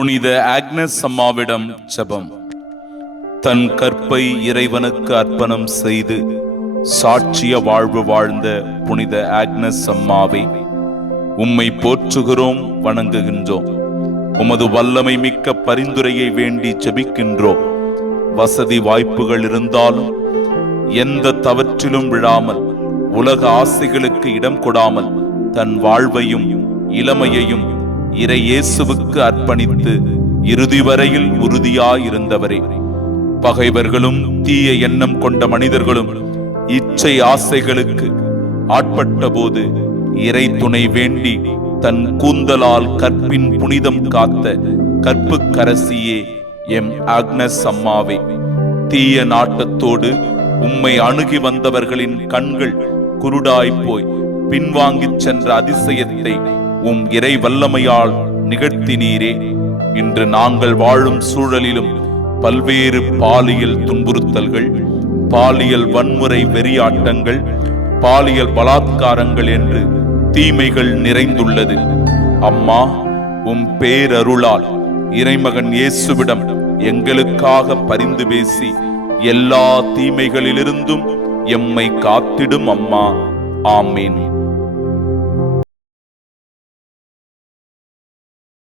புனித ஆக்னஸ் அம்மாவிடம் ஜெபம். தன் கற்பை இறைவனுக்கு அர்ப்பணம் செய்து சாட்சிய வாழ்வு வாழ்ந்த புனித ஆக்னஸ் அம்மாவை உம்மை போற்றுகிறோம், வணங்குகின்றோம். உமது வல்லமை மிக்க பரிந்துரையை வேண்டி ஜெபிக்கின்றோம். வசதி வாய்ப்புகள் இருந்தாலும் எந்த தவற்றிலும் விழாமல், உலக ஆசைகளுக்கு இடம் கொடாமல் தன் வாழ்வையும் இளமையையும் இறை இயேசுவுக்கு அர்ப்பணித்து இறுதி வரையில் உறுதியாயிருந்தவரே, பகைவர்களும் தீய எண்ணம் கொண்ட மனிதர்களும் இச்சை ஆசைகளுக்கு ஆட்பட்ட போது இறை துணை வேண்டி தன் கூந்தலால் கற்பின் புனிதம் காத்த கற்பு கரசியே எம் ஆக்னஸ் அம்மாவே, தீய நாட்டத்தோடு உம்மை அணுகி வந்தவர்களின் கண்கள் குருடாய்ப்போய் பின்வாங்கிச் சென்ற அதிசயத்தை உம் இறை வல்லமையால் நிகழ்த்தினீரே. இன்று நாங்கள் வாழும் சூழலிலும் பல்வேறு பாலியல் துன்புறுத்தல்கள், பாலியல் வன்முறை வெறியாட்டங்கள், பாலியல் பலாத்காரங்கள் என்று தீமைகள் நிறைந்துள்ளது. அம்மா, உம் பேரருளால் இறைமகன் இயேசுவிடம் எங்களுக்காக பரிந்து பேசி எல்லா தீமைகளிலிருந்தும் எம்மை காத்திடும் அம்மா. ஆமேன்.